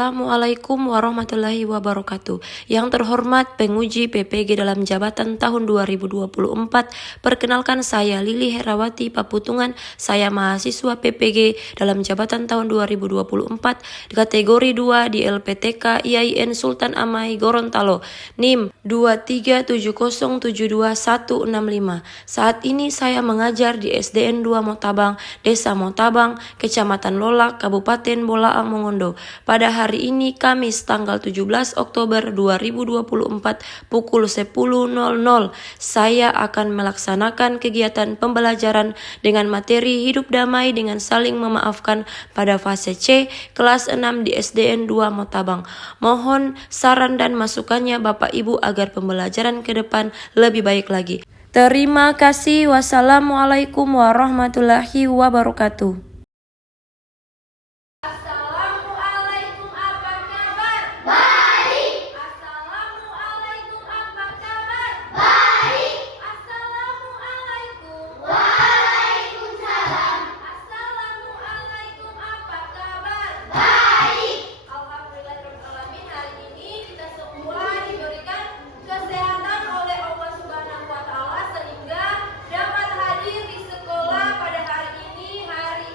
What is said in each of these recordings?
Assalamualaikum warahmatullahi wabarakatuh. Yang terhormat penguji PPG dalam jabatan tahun 2024, perkenalkan saya Lili Herawati Paputungan. Saya mahasiswa PPG dalam jabatan tahun 2024 di kategori 2 di LPTK IAIN Sultan Amai Gorontalo, NIM 237072165. Saat ini saya mengajar di SDN 2 Motabang, Desa Motabang, Kecamatan Lolak, Kabupaten Bolaang Mongondo. Pada hari ini Kamis tanggal 17 Oktober 2024 pukul 10.00 saya akan melaksanakan kegiatan pembelajaran dengan materi hidup damai dengan saling memaafkan pada fase C kelas 6 di SDN 2 Motabang. Mohon saran dan masukannya Bapak Ibu agar pembelajaran ke depan lebih baik lagi. Terima kasih. Wassalamualaikum warahmatullahi wabarakatuh. Assalamualaikum, apa kabar? Baik. Assalamualaikum, apa kabar? Baik. Assalamualaikum. Waalaikumsalam. Assalamualaikum, apa kabar? Baik. Alhamdulillahirabbil alamin, hari ini kita semua diberikan kesehatan oleh Allah Subhanahu wa taala sehingga dapat hadir di sekolah pada hari ini, hari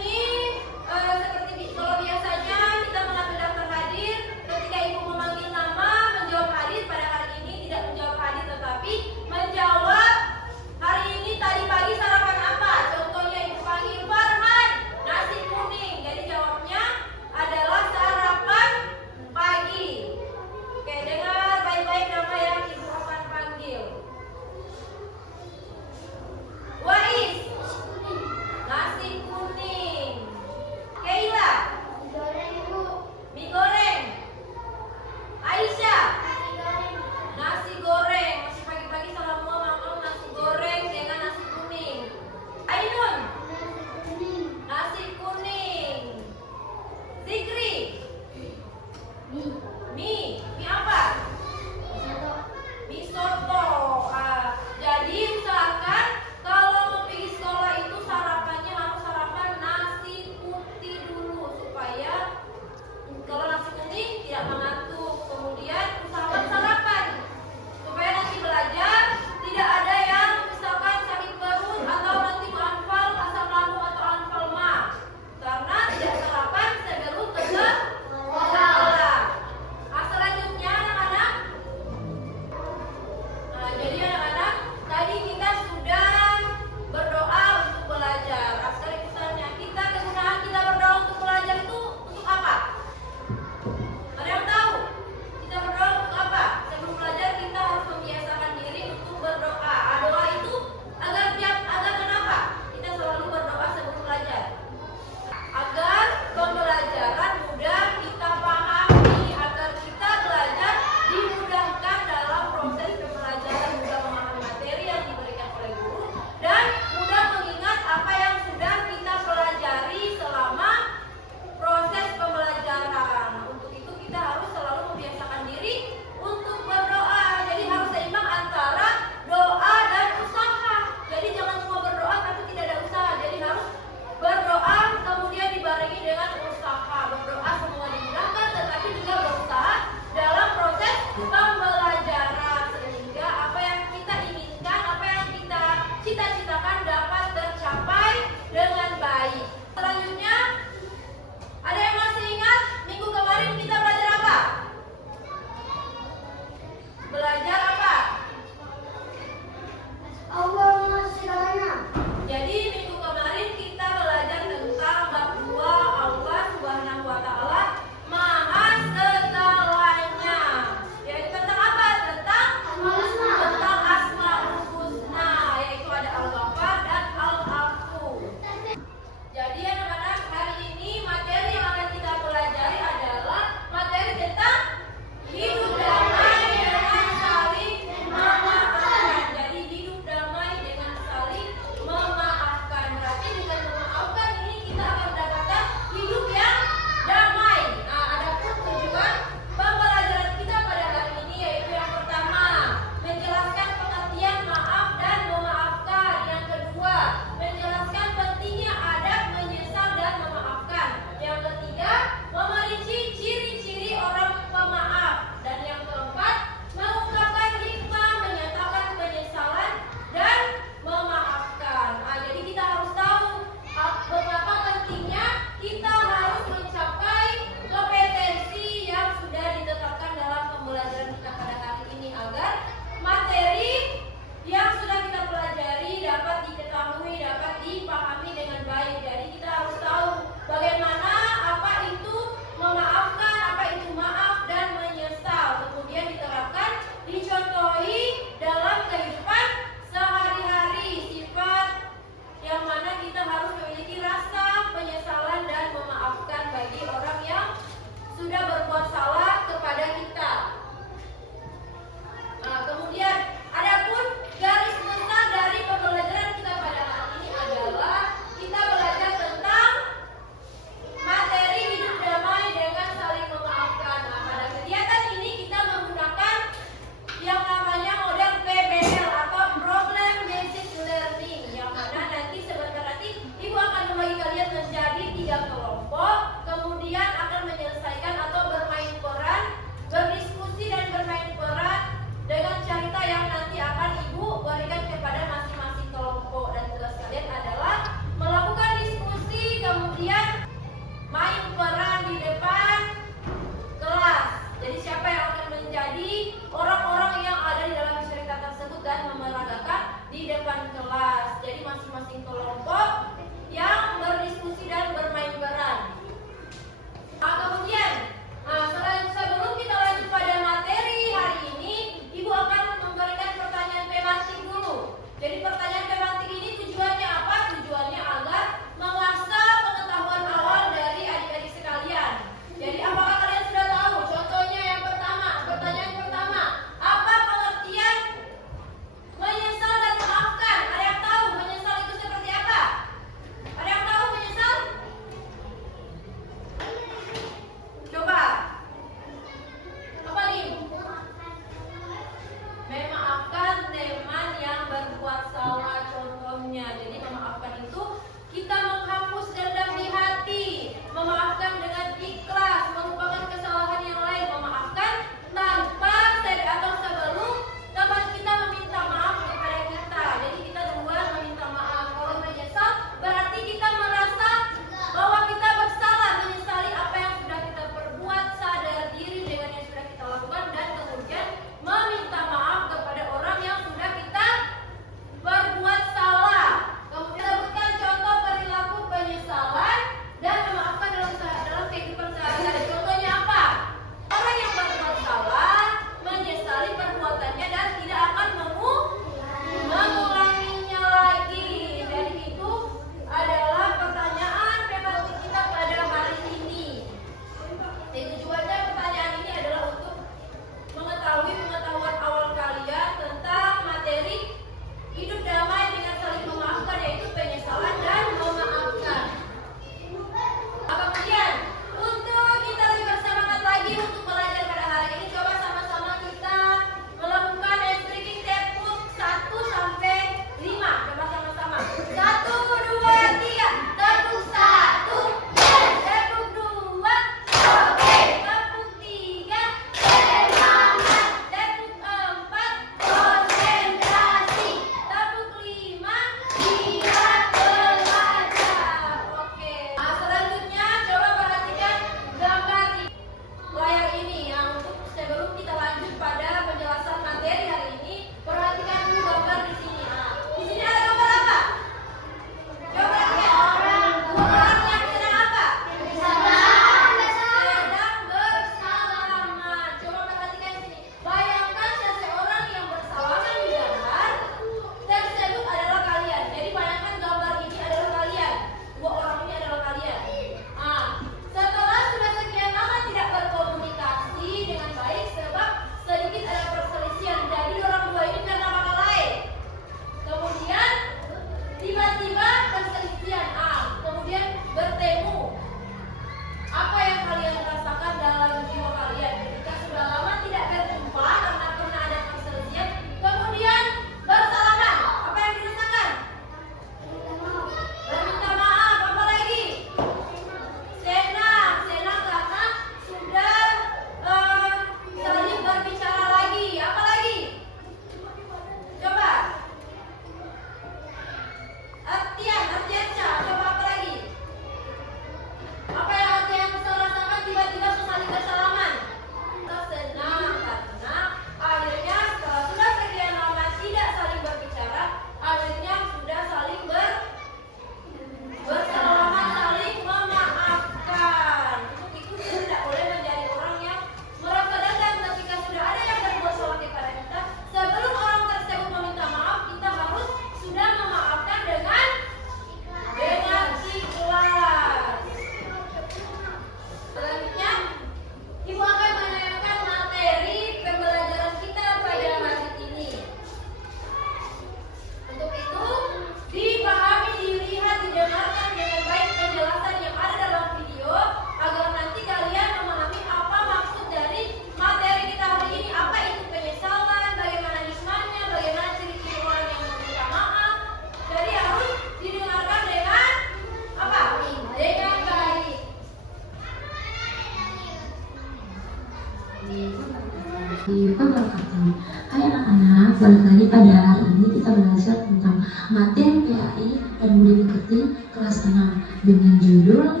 Wabarakatuh. Hai anak-anak, balik lagi pada hari ini kita belajar tentang materi PAI dan Budi Pekerti kelas 6 dengan judul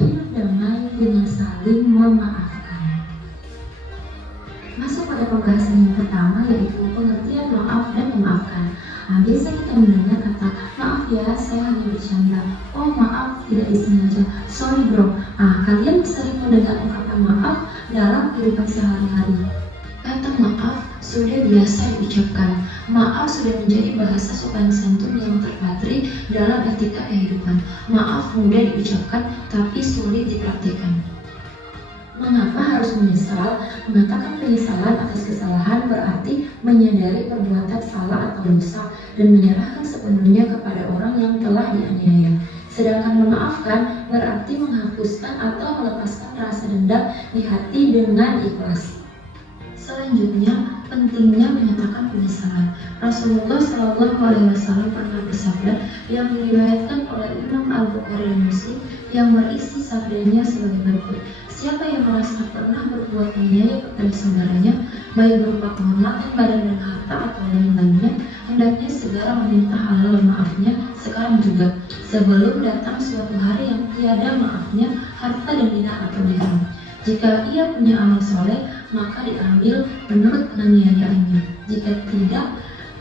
Hidup Damai dengan Saling Memaafkan. Masuk pada pembahasan yang pertama, yaitu pengertian maaf dan memaafkan. Biasa kita mendengar kata maaf ya, saya hanya bercanda. Oh maaf, tidak disengaja. Sorry bro. Kalian sering mendengar ungkapan maaf dalam kehidupan sehari-hari. Kata maaf sudah biasa diucapkan. Maaf sudah menjadi bahasa sopan santun yang terpatri dalam etika kehidupan. Maaf mudah diucapkan tapi sulit dipraktikkan. Mengapa harus menyesal? Mengatakan penyesalan atas kesalahan berarti menyadari perbuatan salah atau dosa dan menyerahkan sepenuhnya kepada orang yang telah dianiaya. Sedangkan memaafkan berarti menghapuskan atau melepaskan rasa dendam di hati dengan ikhlas. Selanjutnya, pentingnya menyatakan penyesalan. Rasulullah SAW pernah bersabda yang diriwayatkan oleh Imam Al-Bukhari dan Muslim yang berisi sabdanya sebagai berikut. Siapa yang merasa pernah berbuat menganiaya kepada saudaranya, baik berupa kehormatan badan dan harta atau lain-lainnya, hendaknya segera meminta halal maafnya sekarang juga, sebelum datang suatu hari yang tiada maafnya harta dan dinar atau dirham. Jika ia punya amal soleh, maka diambil menurut penganiayaannya. Jika tidak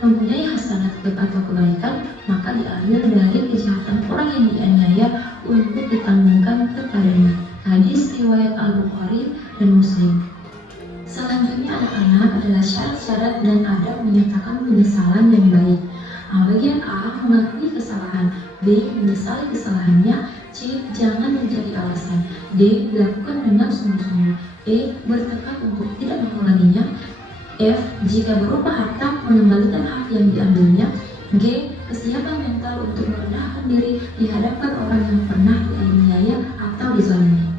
mempunyai hasanat atau kebaikan, maka diambil dari kejahatan orang yang dianiaya untuk ditanggungan kepadanya. Hadis riwayat Al-Bukhari dan Muslim. Selanjutnya anak-anak adalah syarat-syarat dan adab menyatakan penyesalan yang baik. Bagian A, mengakui kesalahan. B, menyesali kesalahannya. C, jangan mencari alasan. D, dilakukan dengan sungguh-sungguh. E, bertekad untuk tidak mengulanginya. F, jika berupa harta, mengembalikan hak yang diambilnya. G, kesiapan mental untuk merendahkan diri di hadapan orang yang pernah dianiaya atau dizalimi.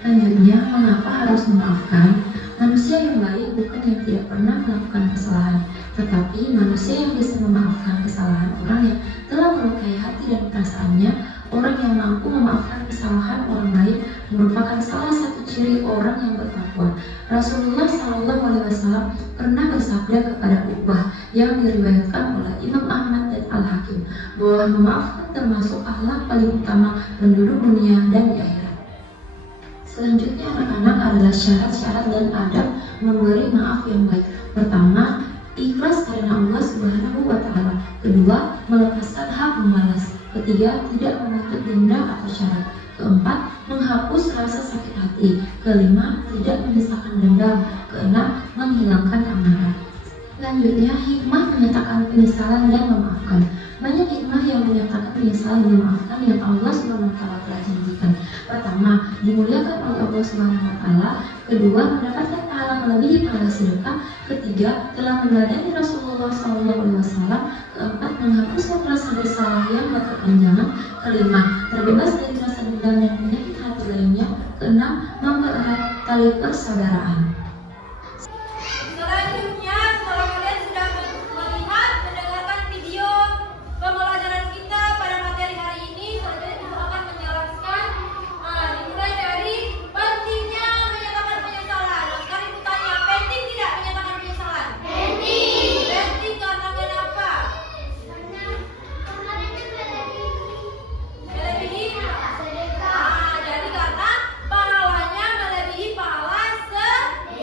Selanjutnya, mengapa harus memaafkan? Manusia yang baik bukan yang tidak pernah melakukan kesalahan, tetapi manusia yang bisa memaafkan kesalahan orang yang telah melukai hati dan perasaannya. Orang yang mampu memaafkan kesalahan orang lain merupakan salah satu ciri orang yang bertakwa. Rasulullah SAW pernah bersabda kepada Uqbah yang diriwayatkan oleh Imam Ahmad dan Al-Hakim bahwa memaafkan termasuk akhlak paling utama penduduk dunia dan di akhirat. Selanjutnya anak-anak adalah syarat-syarat dan adab memberi maaf yang baik. Pertama, ikhlas karena Allah Subhanahu wa Ta'ala. Kedua, melepaskan hak membalas. Ketiga, tidak menuntut denda atau syarat. Keempat, menghapus rasa sakit hati. Kelima, tidak menyisakan dendam. Keenam, menghilangkan amarah. Selanjutnya, hikmah menyatakan penyesalan dan memaafkan. Banyak hikmah yang menyatakan penyesalan dan memaafkan yang Allah SWT telah janjikan. Pertama, dimuliakan oleh Allah SWT. Kedua, mendapatkan pahala melebihi pahala sedekah. Ketiga, telah meneladani Rasulullah SAW. Keempat, menghapuskan rasa bersalah yang berkepanjangan. Kelima, terbebas dari rasa dendam dan penyakit hati lainnya. Keenam, mempererat tali persaudaraan. Selanjutnya, setelah kalian sudah melihat, mendengarkan video pembelajaran kita pada materi hari ini, selanjutnya kita akan menjelaskan dimulai dari pentingnya menyatakan penyesalan. Sekarang aku tanya, penting tidak menyatakan penyesalan? Penting. Penting karena kenapa? Melebihi sedekah. Jadi karena pahalanya melebihi pahala sedekah.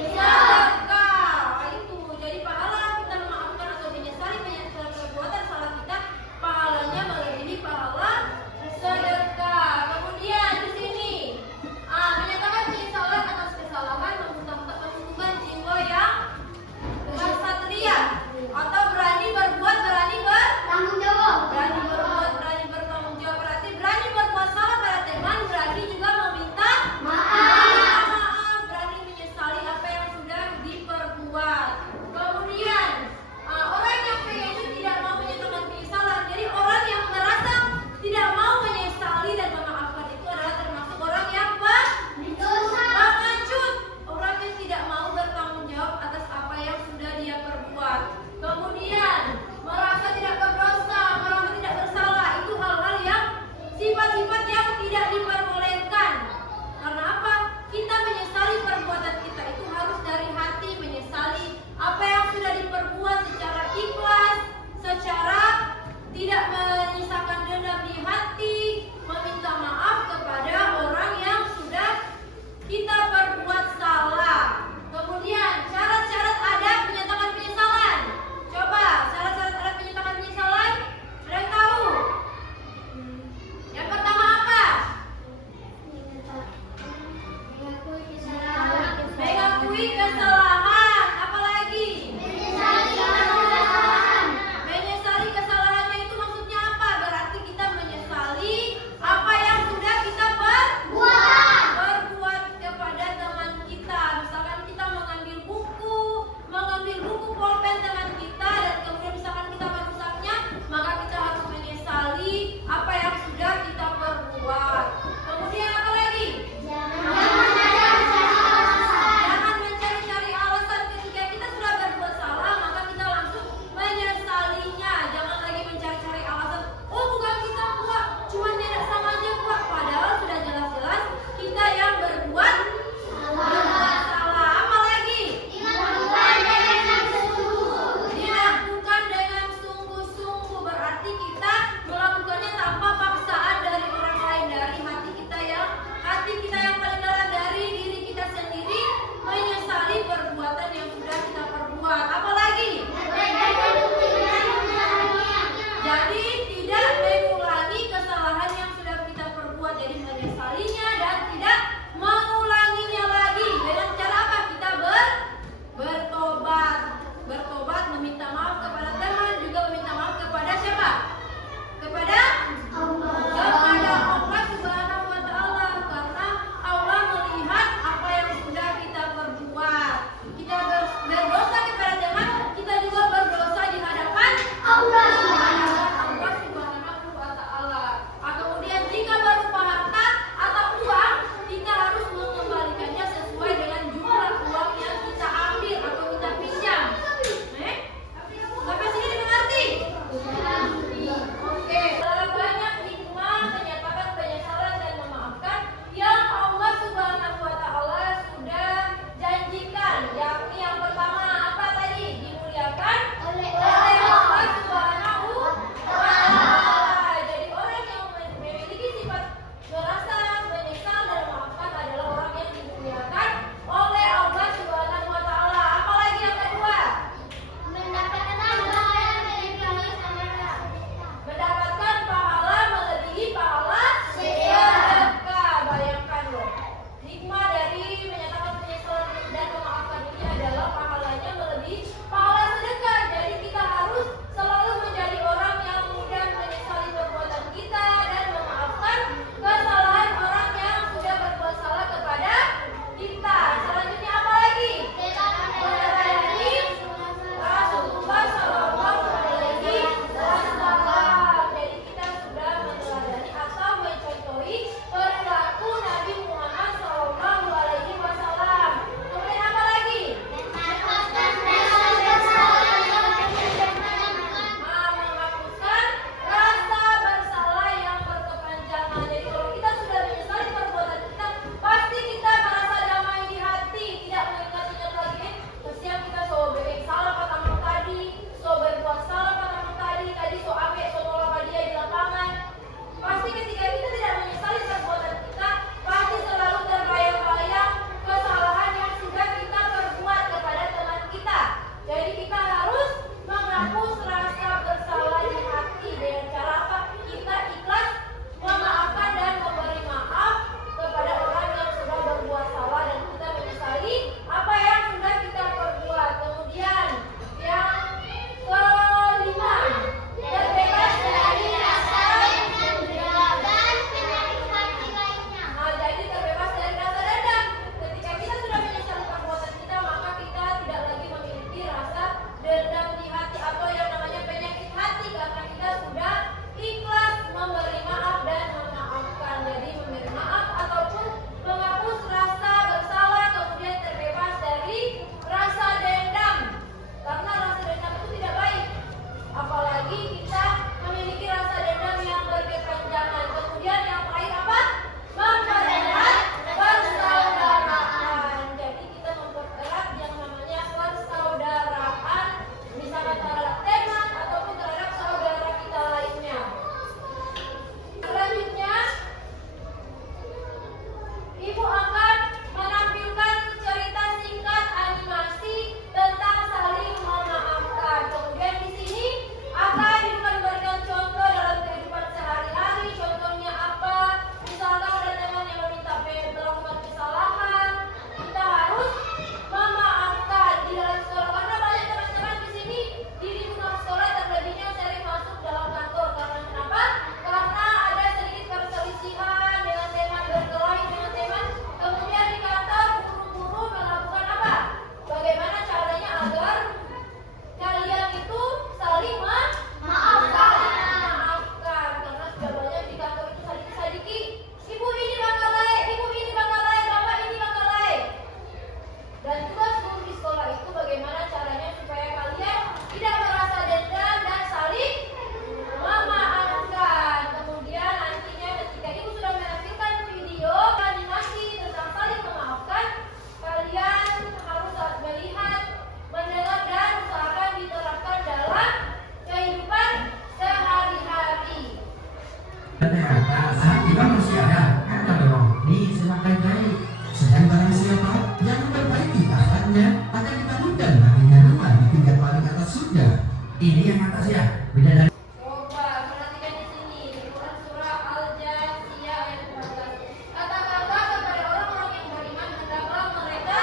Ini yang atas ya, beda dari Coba perhatikan di sini di Quran surah Al-Jathiyah ayat 14. Kata-kata kepada orang-orang yang beriman, hendaklah mereka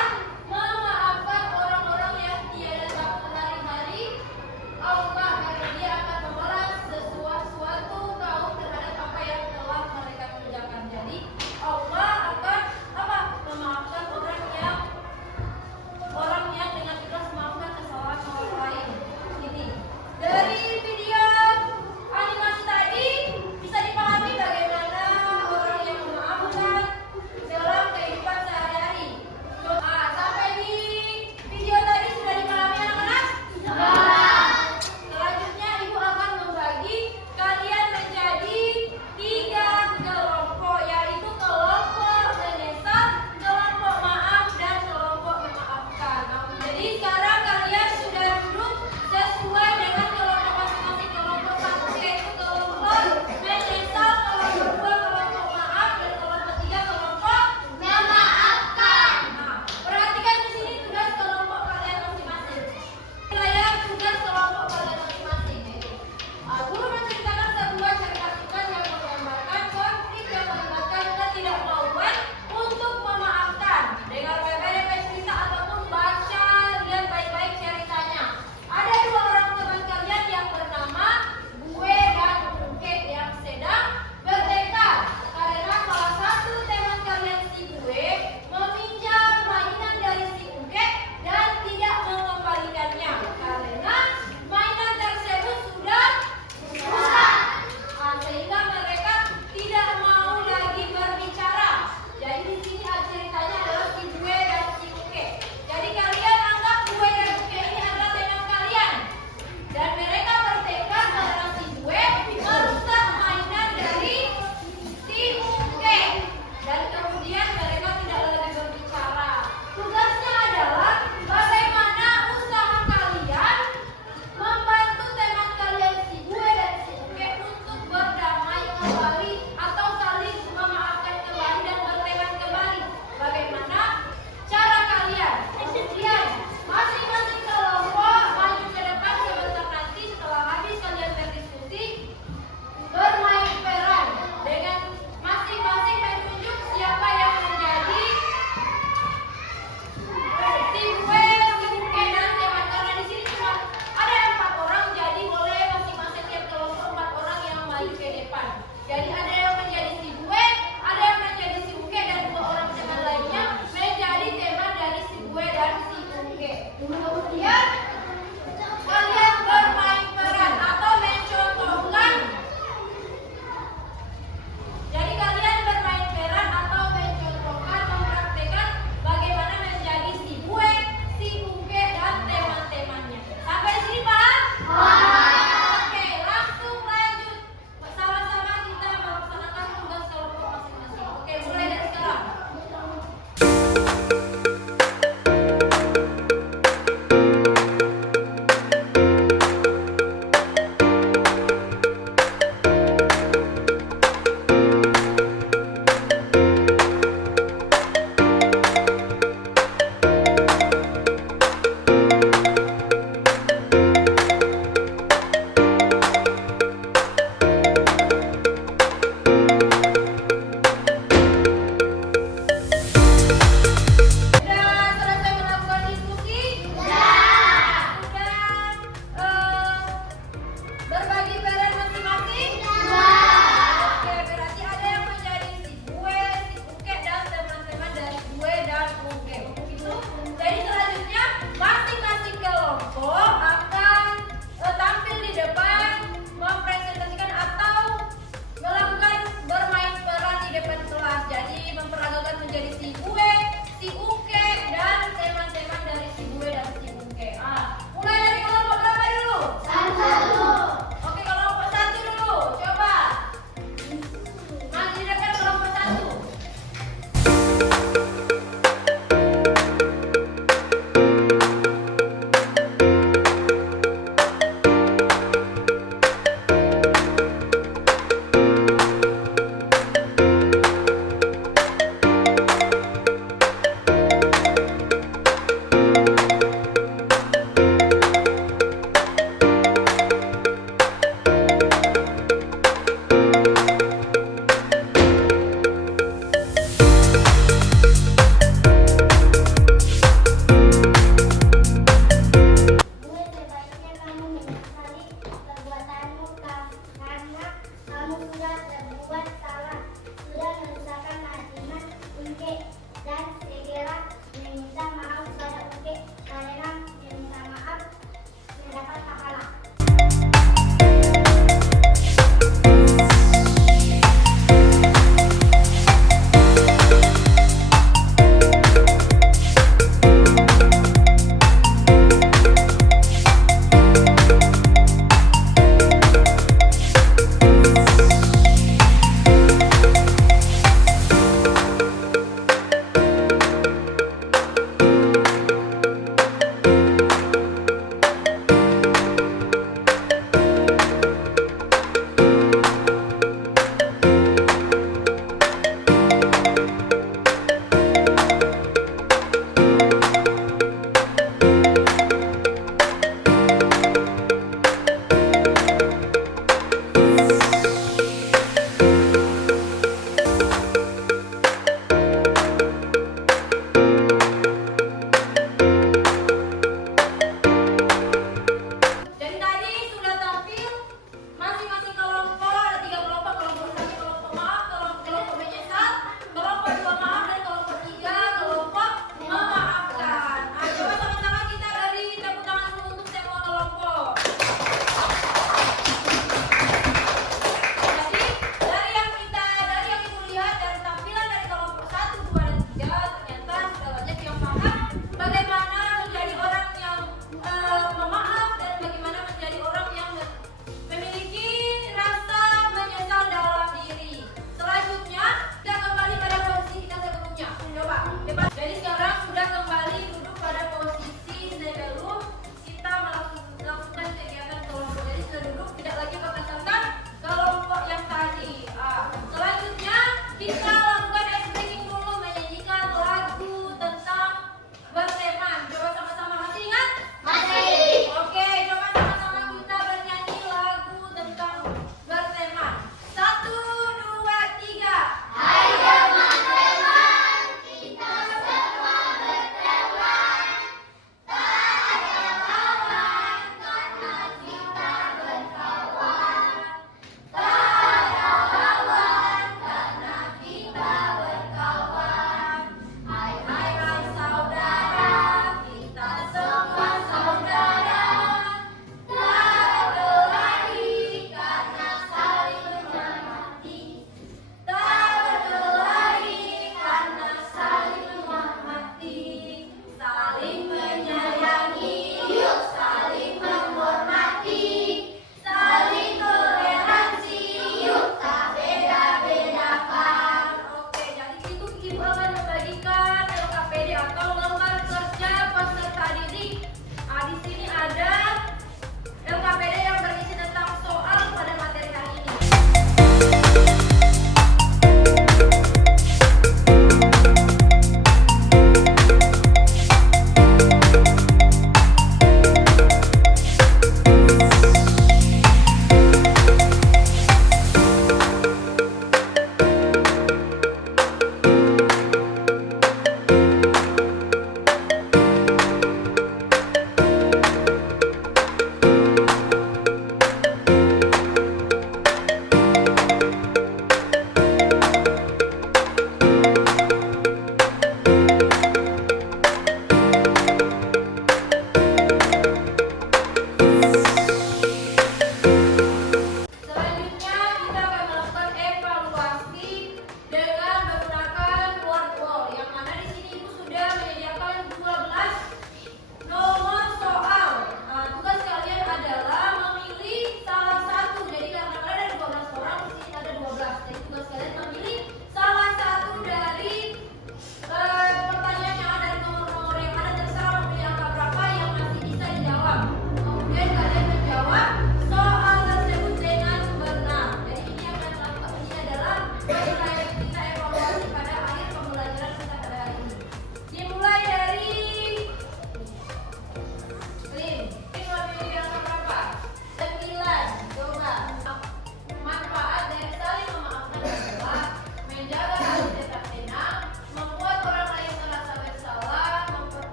memaafkan orang-orang yang tiada takut dari hari Allah, karena Dia akan membalas sesuatu kaum terhadap apa yang telah mereka kerjakan. Jadi Allah akan apa? Memaafkan orang yang dengan ikhlas memaafkan kesalahan orang lain. Ini dari video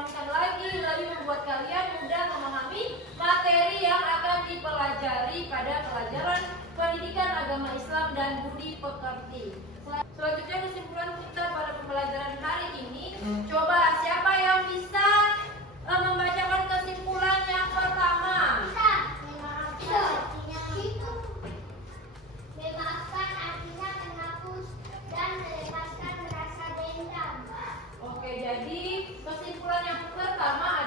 menyenangkan lagi, lebih membuat kalian mudah memahami materi yang akan dipelajari pada pelajaran pendidikan agama Islam dan budi pekerti. Selanjutnya kesimpulan kita pada pembelajaran hari ini, coba siapa yang bisa membacakan kesimpulan yang pertama? Memaafkan artinya menghapus dan melepaskan rasa dendam. Oke, jadi kesimpulan yang pertama